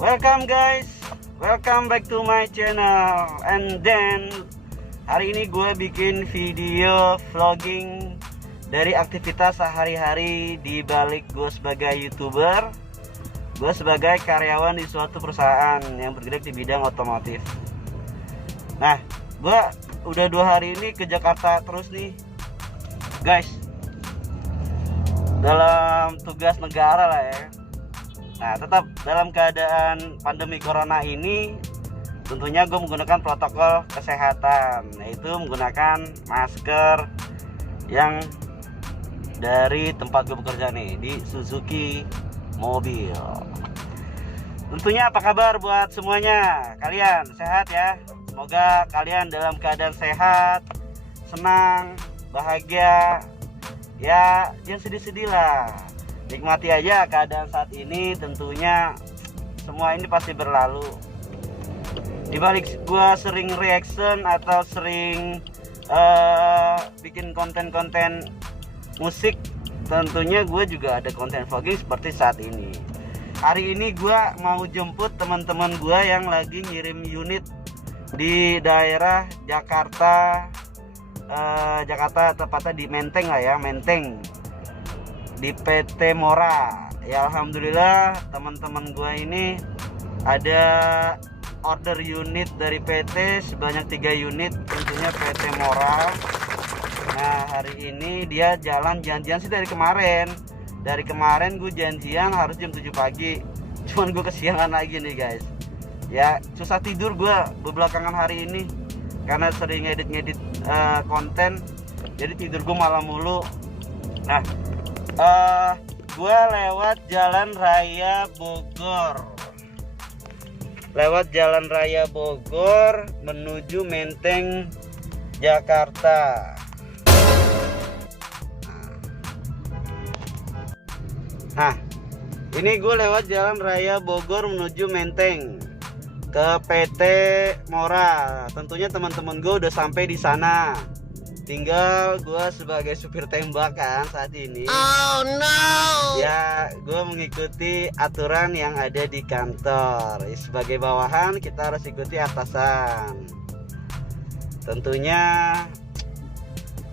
Welcome guys, welcome back to my channel. And then hari ini gue bikin video vlogging dari aktivitas sehari-hari di balik gue sebagai YouTuber. Gue sebagai karyawan di suatu perusahaan yang bergerak di bidang otomotif. Nah, gue udah 2 hari ini ke Jakarta terus nih guys, dalam tugas negara lah ya. Nah, tetap dalam keadaan pandemi corona ini, tentunya gue menggunakan protokol kesehatan, yaitu menggunakan masker yang dari tempat gue bekerja nih, di Suzuki Mobil. Tentunya apa kabar buat semuanya? Kalian sehat ya? Semoga kalian dalam keadaan sehat, senang, bahagia. Ya, jangan sedih-sedih lah. Nikmati aja keadaan saat ini. Tentunya semua ini pasti berlalu. Di balik gua sering reaction atau sering bikin konten-konten musik, tentunya gue juga ada konten vlogging seperti saat ini. Hari ini gue mau jemput teman-teman gue yang lagi ngirim unit di daerah Jakarta. Jakarta tepatnya di Menteng lah ya, Menteng, di PT Mora. Ya alhamdulillah teman-teman gue ini ada order unit dari PT sebanyak 3 unit, tentunya PT Mora. Nah hari ini dia jalan janjian sih dari kemarin. Dari kemarin gue janjian harus jam 7 pagi, cuman gue kesiangan lagi nih guys. Ya susah tidur gue belakangan hari ini karena sering ngedit konten, jadi tidur gue malam mulu. Nah gue lewat jalan raya Bogor, menuju Menteng Jakarta. Nah ini gue lewat jalan raya Bogor menuju Menteng ke PT Mora. Tentunya teman-teman gue udah sampai di sana. Tinggal gue sebagai supir tembakan saat ini. Oh no. Ya, gue mengikuti aturan yang ada di kantor. Sebagai bawahan kita harus ikuti atasan. Tentunya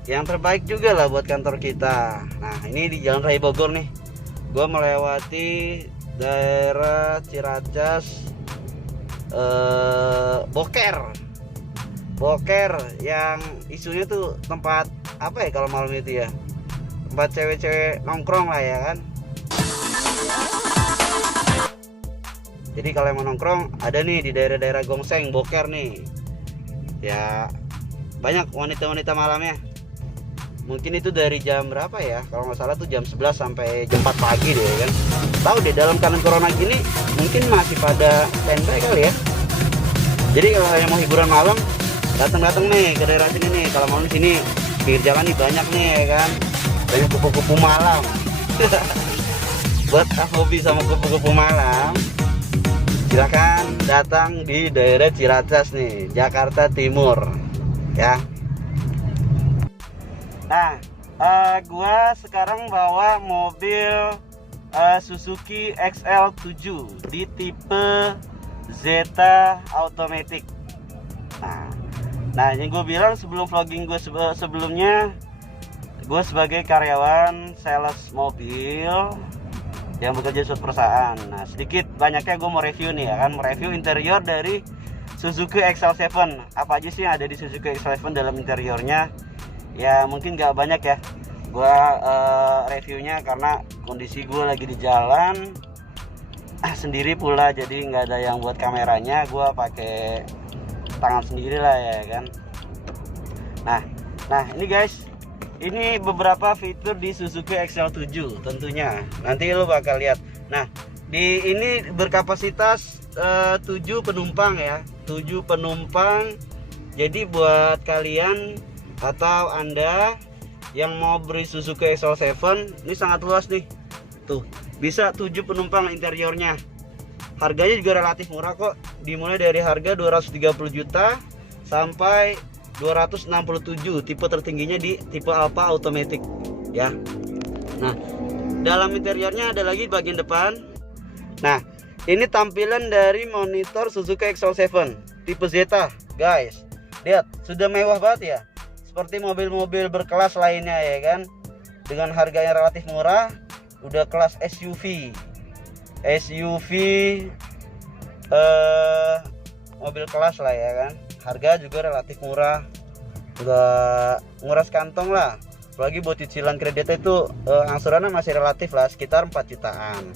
yang terbaik juga lah buat kantor kita. Nah, ini di Jalan Raya Bogor nih. Gue melewati daerah Ciracas, Boker yang isunya tuh tempat apa ya kalau malam itu ya, tempat cewek-cewek nongkrong lah ya kan. Jadi kalau mau nongkrong ada nih di daerah-daerah Gongseng, Boker nih ya, banyak wanita-wanita malamnya. Mungkin itu dari jam berapa ya, kalau nggak salah tuh jam 11 sampai jam 4 pagi deh kan. Tahu deh dalam keadaan corona gini mungkin masih pada standby kali ya. Jadi kalau yang mau hiburan malam, datang nih ke daerah sini nih. Kalau malam sini pinggir jalan nih banyak nih ya kan, banyak kupu-kupu malam. Buat hobi sama kupu-kupu malam, silakan datang di daerah Ciracas nih, Jakarta Timur ya. Nah, gua sekarang bawa mobil Suzuki XL7 di tipe Zeta Automatic. Nah, yang gue bilang sebelum vlogging gue sebelumnya, gue sebagai karyawan sales mobil yang bekerja di suatu perusahaan. Nah, sedikit banyaknya gue mau review nih ya kan, mereview interior dari Suzuki XL7. Apa aja sih yang ada di Suzuki XL7 dalam interiornya? Ya mungkin gak banyak ya gue reviewnya, karena kondisi gue lagi di jalan sendiri pula, jadi nggak ada yang buat kameranya. Gue pakai tangan sendiri lah ya kan. Nah ini guys, ini beberapa fitur di Suzuki XL7 tentunya. Nanti lo bakal lihat. Nah di ini berkapasitas 7 penumpang ya, 7 penumpang. Jadi buat kalian atau anda yang mau beli Suzuki XL7, ini sangat luas nih. Tuh, bisa 7 penumpang interiornya. Harganya juga relatif murah kok. Dimulai dari harga 230 juta sampai 267. Tipe tertingginya di tipe Alpha Automatic ya. Nah, dalam interiornya ada lagi bagian depan. Nah, ini tampilan dari monitor Suzuki X-Sol7 tipe Zeta, guys. Lihat, sudah mewah banget ya. Seperti mobil-mobil berkelas lainnya ya kan. Dengan harga yang relatif murah, udah kelas SUV. Mobil kelas lah ya kan. Harga juga relatif murah. Enggak nguras kantong lah. Apalagi buat cicilan kreditnya itu angsurannya masih relatif lah, sekitar 4 jutaan.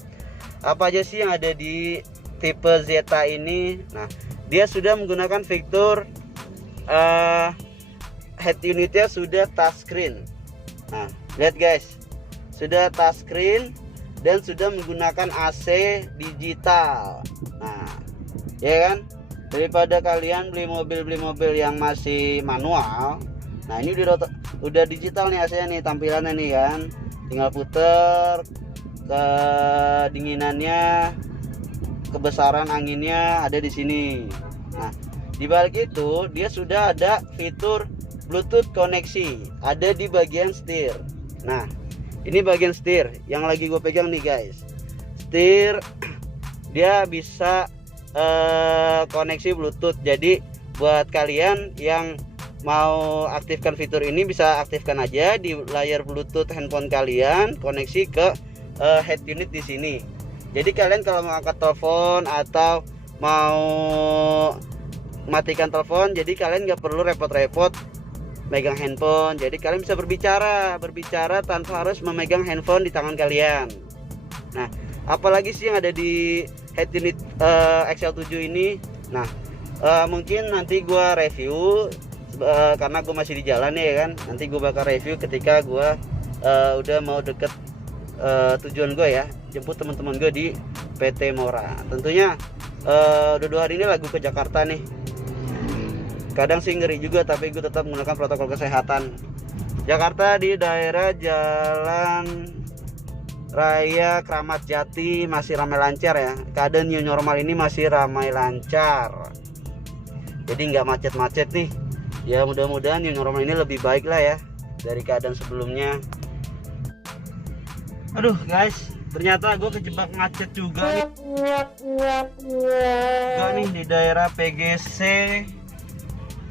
Apa aja sih yang ada di tipe Zeta ini? Nah, dia sudah menggunakan fitur head unitnya sudah touchscreen. Nah, lihat guys, sudah touchscreen dan sudah menggunakan AC digital. Nah, ya kan, daripada kalian beli mobil yang masih manual, nah ini udah digital nih AC-nya nih, tampilannya nih kan, tinggal puter, kedinginannya, kebesaran anginnya ada di sini. Nah, di balik itu dia sudah ada fitur Bluetooth koneksi, ada di bagian setir. Nah, ini bagian setir yang lagi gue pegang nih guys. Setir dia bisa koneksi Bluetooth. Jadi buat kalian yang mau aktifkan fitur ini bisa aktifkan aja di layar Bluetooth handphone kalian, koneksi ke head unit di sini. Jadi kalian kalau mau angkat telepon atau mau matikan telepon, jadi kalian nggak perlu repot-repot megang handphone. Jadi kalian bisa berbicara tanpa harus memegang handphone di tangan kalian. Nah, apalagi sih yang ada di head unit XL7 ini? Nah, mungkin nanti gua review karena gue masih di jalan ya kan. Nanti gue bakal review ketika gue udah mau deket tujuan gue ya, jemput teman-teman gue di PT Mora. Tentunya udah 2 hari ini lagu ke Jakarta nih. Kadang sih ngeri juga, tapi gue tetap menggunakan protokol kesehatan. Jakarta di daerah Jalan Raya Kramat Jati masih ramai lancar ya. Keadaan new normal ini masih ramai lancar. Jadi nggak macet-macet nih. Ya mudah-mudahan new normal ini lebih baik lah ya dari keadaan sebelumnya. Aduh guys, ternyata gue kejebak macet juga nih. Di daerah PGC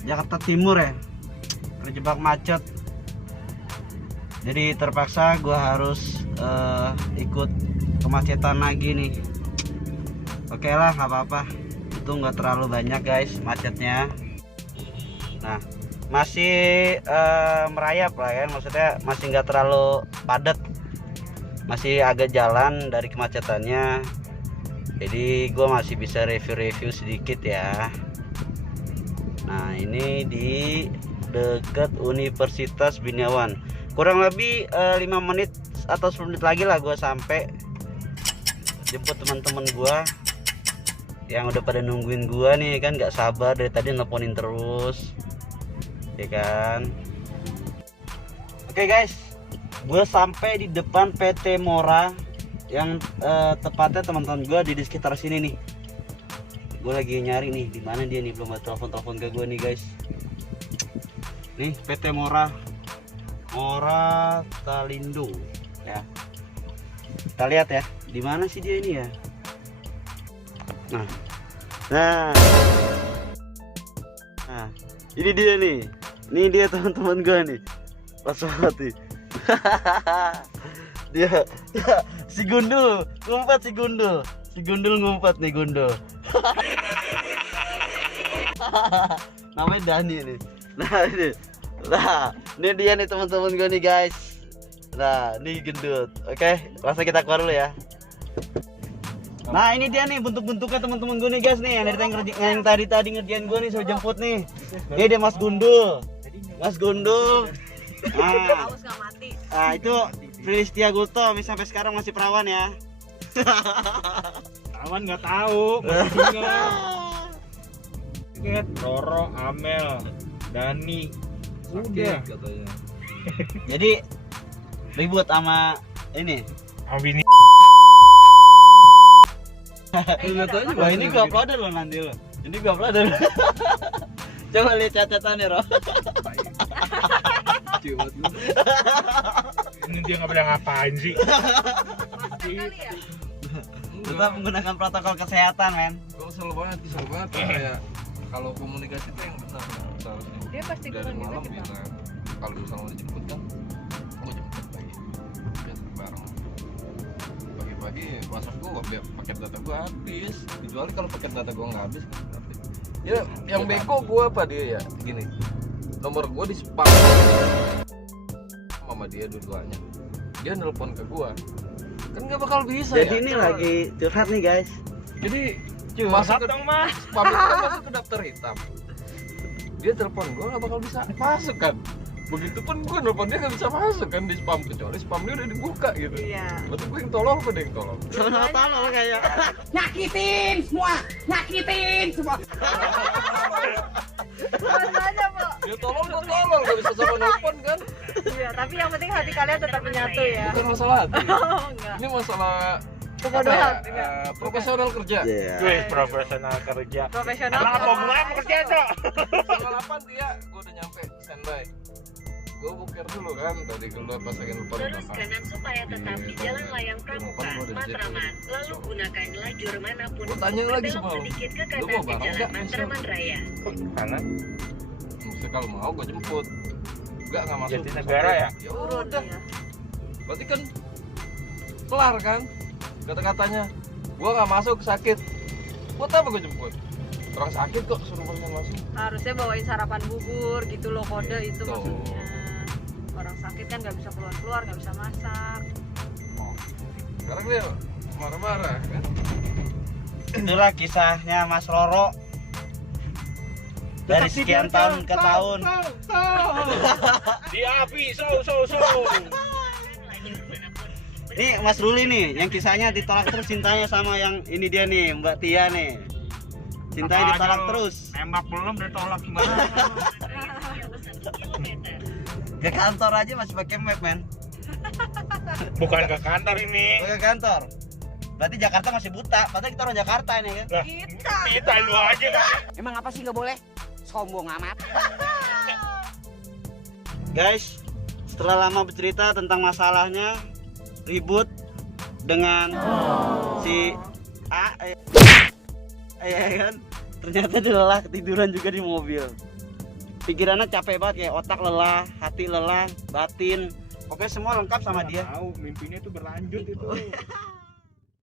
Jakarta Timur ya, terjebak macet. Jadi terpaksa gue harus ikut kemacetan lagi nih. Oke lah, nggak apa-apa, itu nggak terlalu banyak guys macetnya. Nah, masih merayap lah ya, maksudnya masih nggak terlalu padat, masih agak jalan dari kemacetannya. Jadi gue masih bisa review sedikit ya. Nah, ini di dekat Universitas Binawan. Kurang lebih 5 menit atau 10 menit lagi lah gue sampai jemput teman-teman gue yang udah pada nungguin gue nih kan, nggak sabar dari tadi nelponin terus ya kan. Oke guys, gue sampai di depan PT Mora yang tepatnya teman-teman gue di sekitar sini nih. Gue lagi nyari nih di mana dia nih, belum ada telepon ke gue nih guys. Nih PT Mora Talindo ya. Kita lihat ya, di mana sih dia ini ya. Nah, ini dia nih. Ini dia teman-teman gue nih. Pas banget nih. dia si Gundul ngumpet, si Gundul ngumpet nih, Gundul. Namanya Dani nih. Nah ini dia nih teman-teman gue nih guys. Nah, ini gendut. Oke, langsung kita keluar dulu ya. Nah, ini dia nih bentuk-bentuknya teman-teman gue nih guys nih, yang tadi ngerjain gue nih, saya jemput nih. Dia Mas Gundul. Nah, itu Prilistia Gulto, sampai sekarang masih perawan ya. Perawan nggak tahu. Roro, Amel, Dani, udah katanya. Jadi ribut sama ini. Awini. Wah, ini gua upload loh nanti lo. Ini gua upload. Coba lihat catatannya, Ro. Ini dia nggak boleh ngapain sih? Tetap menggunakan protokol kesehatan, men. Gue kesel banget kayak kalau komunikasi itu yang benar seharusnya. Dia pasti dari bilang malam gitu kita. bilang kalau misalnya mau dijemput kan gue jemput lagi biar bareng. Pagi-pagi WhatsApp gue biar paket data gue habis, kecuali kalau paket data gue nggak habis kan berarti. Ya yang bego gue apa dia ya gini, nomor gue di spam sama dia dua-duanya, dia nelpon ke gue kan nggak bakal bisa. Jadi ya ini lagi curhat nih, guys. jadi Masuk dong mas. spam itu kan masuk ke daftar hitam. Dia telepon gue nggak bakal bisa masuk kan. Begitupun gue nelfon dia nggak bisa masuk kan di spam, kecuali spam dia udah dibuka gitu. Iya. Berarti gue yang tolong apa dia yang tolong? Sama-sama tolol kayak. Nyakitin semua. Rasanya, Pak. Dia tolong gue tolong, gak bisa sama nelfon kan? Iya, tapi yang penting hati kalian tetap menyatu ya. Bukan masalah hati. Oh, enggak. Ini masalah Kebodohan. profesional kerja. Iya. Wih, profesional kerja. Profesional. Emang apa gue kerja cok? Tanggal 8 dia, gue udah nyampe standby. Gue boker dulu kan, tadi keluar pas lagi nelfon Lurus kanan supaya tetap di Jalan Layang Pramuka, Matraman. Lalu gunakan lajur manapun Gua tanya untuk lagi berbelok semalam, sedikit ke lu kanan mau ke bareng Jalan nggak, Matraman Raya. Karena Maksudnya kalau mau gue jemput. Nggak masuk. Jatinegara ya? Ya Turun udah. ya. Berarti kan kelar kan kata-katanya. Gua nggak masuk sakit. Buat apa gue jemput? Orang sakit kok suruh masuk. Harusnya bawain sarapan bubur gitu loh, kode itu Tuh. maksudnya. Orang sakit kan nggak bisa keluar, nggak bisa masak. Sekarang dia marah-marah kan. Itulah kisahnya Mas Roro. Dari sekian tahun ke tahun. Di api, so. Nih Mas Ruli nih, yang kisahnya ditolak terus cintanya sama yang ini dia nih, Mbak Tia nih. Cintanya ditolak terus. Nembak belum ditolak gimana? Ke kantor aja masih pakai map, men. Bukan ke kantor ini. Ke kantor. Berarti Jakarta masih buta. Padahal kita orang Jakarta ini kan. Lah, kita lu aja kan. Emang apa sih nggak boleh? Sombong amat. Guys, setelah lama bercerita tentang masalahnya, ribut dengan si A, kan, ternyata dia lelah ketiduran juga di mobil. Pikirannya capek banget, kayak otak lelah, hati lelah, batin, oke semua lengkap sama dia. Tahu mimpinya itu berlanjut itu.